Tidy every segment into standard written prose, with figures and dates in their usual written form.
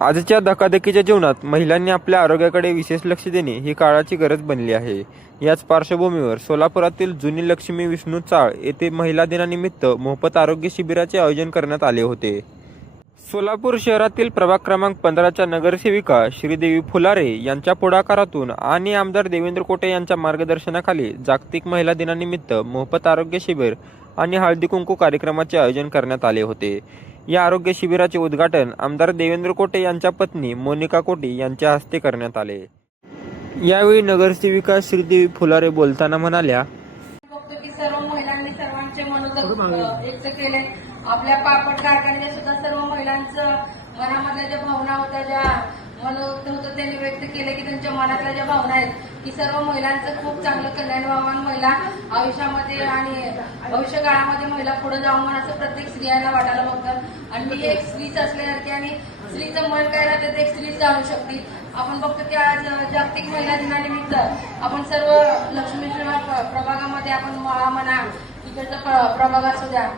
आजच्या धकाधकीच्या जीवनात महिलांनी आपल्या आरोग्याकडे विशेष लक्ष देणे ही काळाची गरज बनली आहे। याच पार्श्वभूमीवर सोलापुरातील जुनी लक्ष्मी विष्णू चाळ येथे महिला दिनानिमित्त मोफत आरोग्य शिबिराचे आयोजन करण्यात आले होते। सोलापूर शहरातील प्रभाग क्रमांक 15च्या नगरसेविका श्रीदेवी फुलारे यांच्या पुढाकारातून आणि आमदार देवेंद्र कोटे यांच्या मार्गदर्शनाखाली जागतिक महिला दिनानिमित्त मोफत आरोग्य शिबिर आणि हळदी कुंकू कार्यक्रमाचे आयोजन करण्यात आले होते। या आरोग्य शिबिराचे उद्घाटन आमदार देवेंद्र कोटे यांच्या पत्नी मोनिका कोटे यांच्या हस्ते करण्यात आले। यावेळी नगरसेविका श्रीदेवी फुलारे बोलताना म्हणाल्या, बघतो की सर्व महिलांनी सर्वांचे मनोगत व्यक्त केले। आपल्या पापड कारखान्याच्या सुद्धा सर्व महिलांचं मनामधल्या ज्या भावना होत्या, ज्या मनोगत होतं त्यांनी व्यक्त केले की त्यांच्या मनातल्या ज्या भावना आहेत की सर्व महिलांचं खूप चांगलं कल्याण व्हावं, महिला आयुष्यामध्ये आणि भविष्य काळामध्ये महिला पुढे जाऊन असं प्रत्येक स्त्रियांना वाटायला बघतात। आणि मी एक स्त्रीच असल्यासारखी आणि स्त्रीचं मन काय राहतं ते एक स्त्रीच जाणू शकते। आपण बघतो की आज जागतिक महिला दिनानिमित्त आपण सर्व लक्ष्मी प्रभागामध्ये आपण माळा म्हणा, इकडचा प्रभाग असू द्या,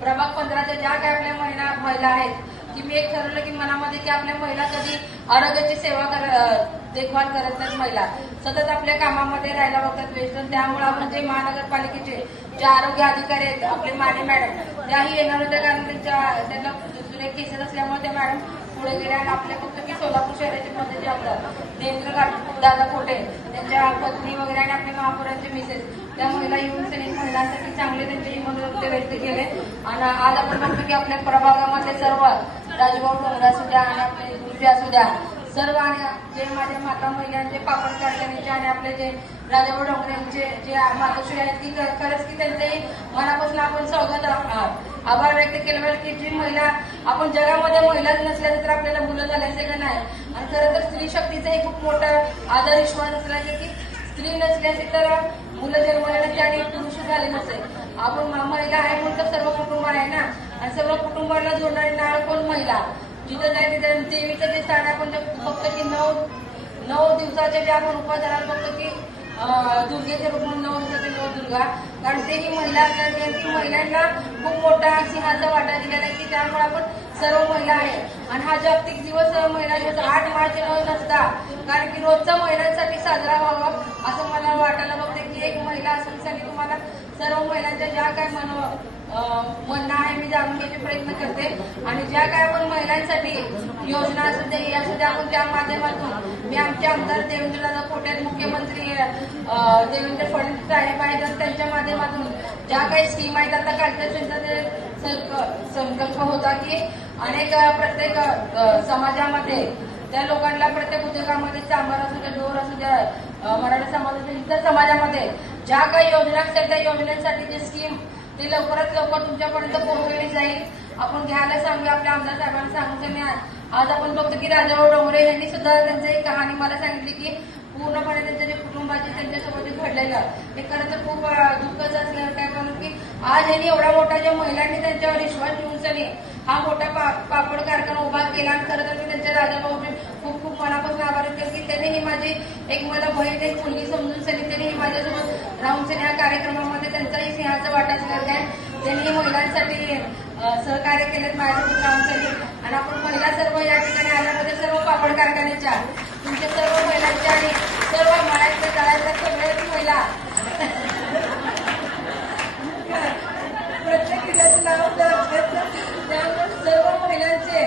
प्रभाग 15च्या ज्या काय आपल्या महिला आहेत की मी एक ठरवलं की मनामध्ये की आपल्या महिला कधी आरोग्याची देखभाल करत नाहीत। महिला सतत आपल्या कामामध्ये राहायला बघतात व्यस्त। त्यामुळे आपण जे महानगरपालिकेचे जे आरोग्य अधिकारी आहेत आपले माने मॅडम त्याही येणार होत्या, कारण त्यांना जुने केसेस असल्यामुळे त्या मॅडम पुढे गेल्या आणि आपल्या फक्त की सोलापूर शहराचे मध्ये जे आपलं देवेंद्र दादा कोटे त्यांच्या पत्नी वगैरे आणि आपल्या महापौरांचे मिसेस त्या महिला येऊन त्यांनी महिलांसाठी चांगले त्यांचे मनोगत व्यक्त केले। आणि आज आपण बघतो की आपल्या प्रभागामध्ये सर्व राजभाऊ डोंगरे असू द्या आणि आपले गुरुजी असू द्या सर्व आणि जे माझ्या माता महिलांचे पापड कारखान्याचे आणि आपले जे राजाभाऊ डोंगरेंचे जे मातोश्री आहेत की खरंच की त्यांचेही मनापासून आपण स्वागत आभार व्यक्त केले पाहिजे की जी महिला आपण जगामध्ये महिलाच नसल्याचं तर आपल्याला मुलं झाल्याचे का नाही। आणि खरं तर स्त्री शक्तीचाही खूप मोठा आदर विश्वास असला की स्त्री नसल्याचे तर मुलं जन्माला नसते आणि पुरुष झाले नसते। आपण महिला आहे म्हणून तर सर्व कुटुंब आहे ना, आणि सर्व कुटुंबाला जोडणारी नाळ कोण महिला। जिथं जाय तिथं देवीचं ते स्थान आपण फक्त की 9 दिवसाच्या ज्या आपण उपास बघतो की दुर्गेचे रूप म्हणून 9 दिवसाचे नवदुर्गा, कारण तेही महिला ती महिलांना खूप मोठा सिंहाचा वाटा दिलेला आहे की त्यामुळे आपण सर्व महिला आहे। आणि हा जागतिक दिवस महिला दिवस 8 मार्च नसता, कारण की रोजचा महिलांसाठी साजरा व्हावा असं मला वाटायला बघते की एक महिला असूनसाठी तुम्हाला सर्व महिलांच्या ज्या काय म्हणणं आहे मी जाणून घ्यायचे प्रयत्न करते। आणि ज्या काय आपण महिलांसाठी योजना असू द्या आपण त्या माध्यमातून मी आमचे आमदार देवेंद्रदादा कोटे, मुख्यमंत्री देवेंद्र फडणवीस साहेब आहेत त्यांच्या माध्यमातून ज्या काही स्कीम आहेत आता कालच्या त्यांचा संकल्प होता की अनेक प्रत्येक समाजामध्ये त्या लोकांना प्रत्येक उद्योगामध्ये चांभार असू द्या, ढोर असू द्या, मराठा समाजाच्या इतर समाजामध्ये ज्या काही योजना असतात त्या योजनेसाठी जे स्कीम ते लवकरात लवकर तुमच्यापर्यंत पोहोचवली जाईल। आपण घ्यायला सांगूया, आपल्या आमदार साहेबांना सांगू। आज आपण बघतो की राजाभाऊ डोंगरे यांनी सुद्धा त्यांची एक कहाणी मला सांगितली की पूर्णपणे त्यांच्या जे कुटुंबाचे त्यांच्यासोबत घडलेलं ते खरं तर खूप दुःखच असल्यावर काय, कारण की आज यांनी एवढा मोठा ज्या महिलांनी त्यांच्यावर विश्वास ठेवून सनी हा मोठा पापड कारखाना उभा केला। आणि खरं तर मी त्यांच्या राजाभाऊचे खूप खूप मनापासून आभार व्यक्त की त्यांनी ही माझी एक मला बहीण एक मुलगी समजून सनी त्यांनी ही माझ्यासोबत राहून सनी या कार्यक्रमामध्ये त्यांचाही सिंहाचा वाटा असल्यावर काय त्यांनी महिलांसाठी सहकार्य केलेत माझ्यासोबत राहून सनी। आणि आपण महिला सर्व या ठिकाणी आल्यामध्ये सर्व पापड कारखान्याच्या तुमच्या सर्व महिलांच्या आणि सर्व मळ्यातल्या तळ्यातल्या सगळ्याच महिला प्रत्येक जिल्ह्याचं नाव त्यामुळे सर्व महिलांचे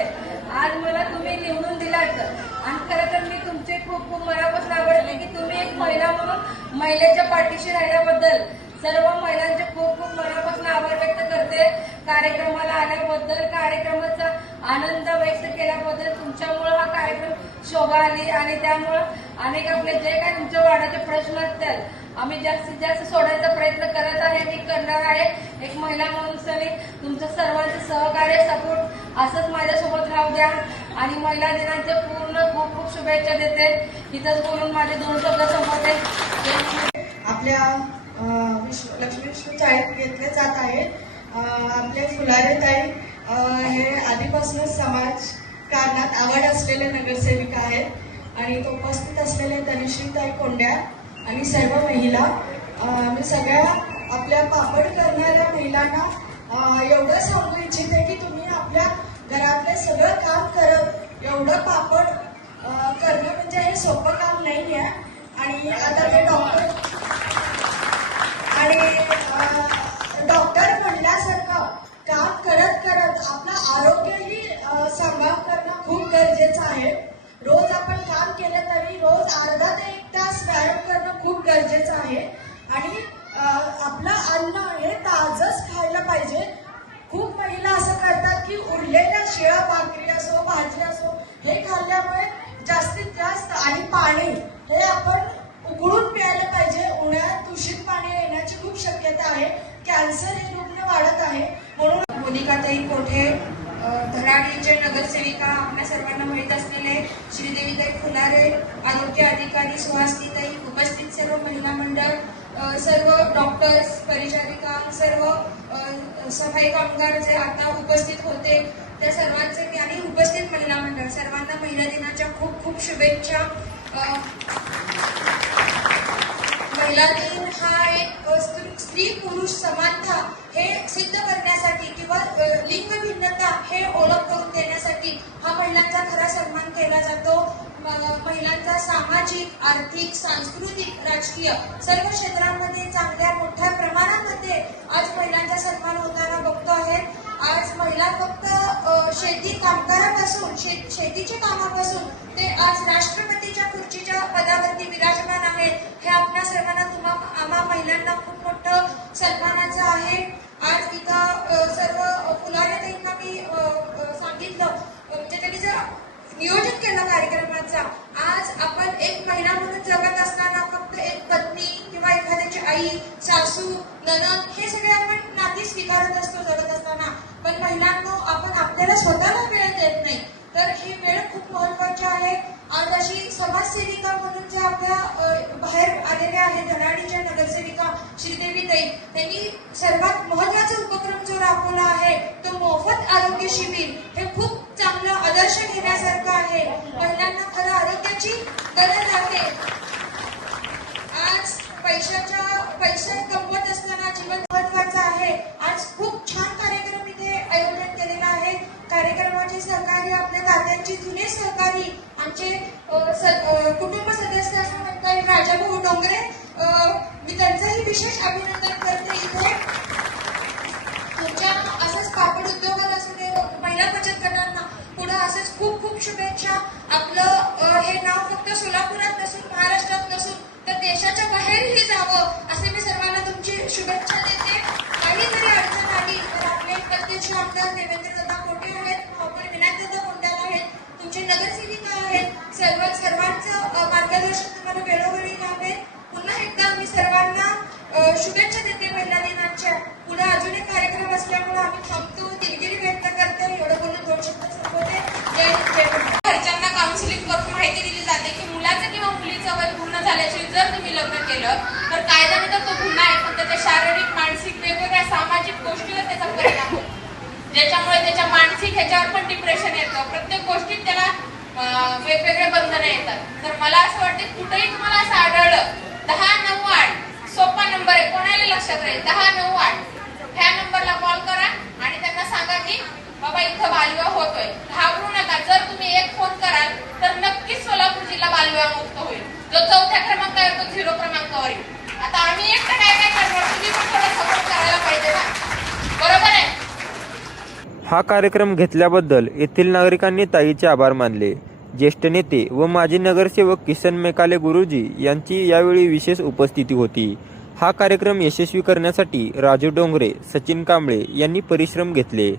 आज मला तुम्ही निवडून दिलात। आणि खरं तर मी तुमचे खूप खूप मनापासून आवडते की तुम्ही एक महिला म्हणून महिलेच्या पाठीशी राहिल्याबद्दल सर्व महिलांचे खूप खूप मनापासून आभार व्यक्त करते। कार्यक्रमाला आल्याबद्दल, कार्यक्रमाचा आनंद व्यक्त केल्याबद्दल, तुमच्यामुळे हा कार्यक्रम शोभा आली आणि त्यामुळं अनेक आपले जे काही तुमच्या वाढाचे प्रश्न असतात आम्ही जास्तीत जास्त सोडायचा प्रयत्न करत आहे, मी करणार आहे। एक महिला म्हणून सनी तुमचं सर्वांचं सहकार्य सपोर्ट असंच माझ्यासोबत राहू द्या। आणि महिला दिनाचे पूर्ण खूप खूप शुभेच्छा देते। इथंच बोलून माझे 2 शब्द संपवते। आपल्या लक्ष्मी विष्णू चाळीत घेतले जात आहे। आपले फुलारे ताई हे आधीपासूनच समाजकारणात आवड असलेले नगरसेविका आहेत आणि उपस्थित असलेले धनश्रीताई कोंड्या आणि सर्व महिला मी सगळ्या आपल्या पापड करणाऱ्या महिलांना एवढं सांगू इच्छिते की तुम्ही आपल्या घरातले सगळं काम एवढं पापड करणं म्हणजे हे सोपं काम नाही आहे. आणि आता ते डॉक्टर म्हणल्यासारखं काम करत करत आपलं आरोग्यही सांभाळ करणं खूप गरजेचं आहे. रोज आपण काम केलं तरी रोज अर्धा ते 1 तास व्यायाम करणं खूप गरजेचं आहे. आणि आपलं अन्न हे ताजंच खायला पाहिजे. खूप महिला असं करतात की उरलेल्या शिळा भाकरी असो भाजी असो हे खाल्ल्यामुळे जास्तीत जास्त, आणि पाणी हे आपण उकळून प्यायला पाहिजे. उन्हाळ्यात दूषित पाणी येण्याची खूप शक्यता आहे. कॅन्सर हे रुग्ण वाढत आहे. म्हणून मोनिकाताई कोठे, धडाडीचे नगरसेविका, आपल्या सर्वांना माहीत असलेले श्रीदेवीताई फुलारे, आरोग्य अधिकारी सुहासिनीताई, उपस्थित सर्व महिला मंडळ, सर्व डॉक्टर्स, परिचारिका, सर्व सफाई कामगार जे आता उपस्थित होते त्या सर्वांचे आणि उपस्थित महिला मंडळ सर्वांना महिला दिनाच्या खूप खूप शुभेच्छा. महिला दिन हा एक स्त्री पुरुष समानता हे सिद्ध करण्यासाठी किंवा लिंग भिन्नता हे ओळख करून देण्यासाठी हा महिलांचा खरा सन्मान केला जातो. महिलांचा सामाजिक, आर्थिक, सांस्कृतिक, राजकीय सर्व क्षेत्रांमध्ये चांगल्या मोठ्या प्रमाणामध्ये आज महिलांचा सन्मान होताना बघतो आहे. आज महिला फक्त शेती कामगारापासून शेतीच्या कामापासून ते आज राष्ट्रपतीच्या खुर्चीच्या पदावरती विराजमान आहेत. हे आपल्या सर्वांना आम्हा महिलांना खूप मोठं सन्मानाचं आहे. आज इथं सर्व फुलारेताईंना मी सांगितलं म्हणजे त्यांनी जर नियोजन केलं कार्यक्रमाचा. आज आपण एक महिला म्हणून जगत असताना फक्त एक पत्नी किंवा एखाद्याची आई, सासू, नणंद हे सगळे आपण नाती स्वीकारत असतो जगत असताना. पण महिलांनो, आपण आपल्याला स्वतःला वेळ देत नाही. तर ही वेळ खूप महत्वाची आहे. आज अशी समाजसेविका म्हणून ज्या आपल्या बाहेर आलेल्या आहेत, धनाडीच्या नगरसेविका श्रीदेवीताई, त्यांनी सर्वात महत्वाचा उपक्रम जो राबवला आहे तो मोफत आरोग्य शिबिर. हे खूप चांगलं आदर्श घेण्यासारखं आहे. महिलांना खरं आरोग्याची गरज आहे. आज पैसे कमवत असताना जीवन महत्वाचं आहे. आज खूप छान कार्यक्रम इथे आयोजन केलेला आहे. कार्यक्रमाचे सहकारी आपल्या तात्यांचे जुने सहकारी आमचे कुटुंब सदस्य असं म्हणता येईल राजाभाऊ डोंगरे, मी त्यांचंही विशेष अभिनंदन करते. इथे तुमच्या असंच पापड उद्योगात असू दे, महिला बचत गटांना पुढे असंच खूप खूप शुभेच्छा. आपलं हे नाव फक्त सोलापुरात नसून, महाराष्ट्रात नसून तर देशाच्या बाहेरही जावं असे मी सर्वांना तुमची शुभेच्छा देते. काही जरी अडचण आली तर आपले प्रत्यक्ष आमदार देवेंद्रदादा कोटे आहेत, महापौर विनायकदादा कोंडाल आहेत, तुमचे नगरसेविका आहेत. सर्वांचं मार्गदर्शन तुम्हाला वेळोवेळी लाभेल. पुन्हा एकदा मी सर्वांना शुभेच्छा देते महिला दिनाच्या. पुढे अजून एक कार्यक्रम असल्यामुळे आम्ही थांबतो. दिलगिरी व्यक्त करते. एवढं बोलून 2 शब्द संपवते. जय हिंद. घरच्यांना काउन्सिलिंग करून माहिती दिली जाते की मुलाचं किंवा मुलीचं वय पूर्ण झाल्याशिवाय जर तुम्ही लग्न केलं तर कायद्याने तर तो गुन्हा आहे. पण त्याच्या शारीरिक, मानसिक वेगवेगळ्या सामाजिक गोष्टीवर त्याचा परिणाम होतो, ज्याच्यामुळे त्याच्या मानसिक ह्याच्यावर पण डिप्रेशन येतं. प्रत्येक गोष्टीत त्याला वेगवेगळे बंधनं येतात. तर मला असं वाटतं कुठेही तुम्हाला असं आढळलं 1098 सोपा नंबर आहे, कोणाला लक्षात राहील 1098 ह्या नंबरला कॉल करा आणि त्यांना सांगा की बाबा इथं बालविवाह होतोय. घाबरू नका. जर तुम्ही एक फोन कराल तर नक्कीच सोलापूर जिल्हा बालविवाह मुक्त होईल. जो 4थ्या क्रमांकावर तो 0 क्रमांकावर येईल. आता आम्ही एकटं काय करणार, तुम्ही पण थोडा सपोर्ट करायला पाहिजे ना, बरोबर आहे. हा कार्यक्रम घेतल्याबद्दल येथील नागरिकांनी ताईचे आभार मानले. ज्येष्ठ नेते व माजी नगरसेवक किसन मेकाले गुरुजी यांची यावेळी विशेष उपस्थिती होती. हा कार्यक्रम यशस्वी करण्यासाठी राजू डोंगरे, सचिन कांबळे यांनी परिश्रम घेतले.